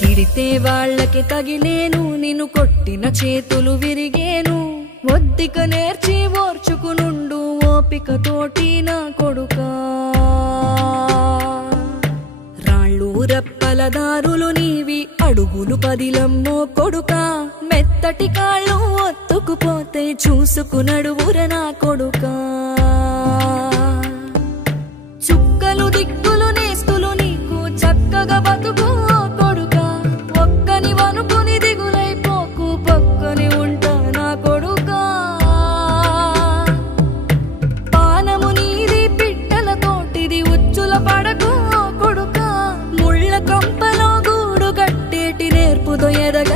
తిడితే వాళ్ళకి తగిలేను, నిన్ను కొట్టిన చేతులు విరిగేను. ఒద్దిక నేర్చి ఓర్చుకునుండు ఓపికతోటి నా కొడుకా. రాళ్ళు రెప్పల దారులు నీవి, అడుగులు పదిలమ్మో కొడుకా. మెత్తటి కాళ్ళు ఒత్తుకుపోతే చూసుకునడువుర నా కొడుకా. చుక్కలు దిక్కులు నేస్తులు నీకు చక్కగా బతుకు కొడుకా. ఒక్కని వనుకుని దిగులైపోకు, పక్కని ఉంటా నా కొడుకా. పానము నీది పిట్టల తోటిది, ఉచ్చుల పడకు కొడుకా. ముళ్ళ కంపలో గూడు కట్టేటి నేర్పుతో ఎదగ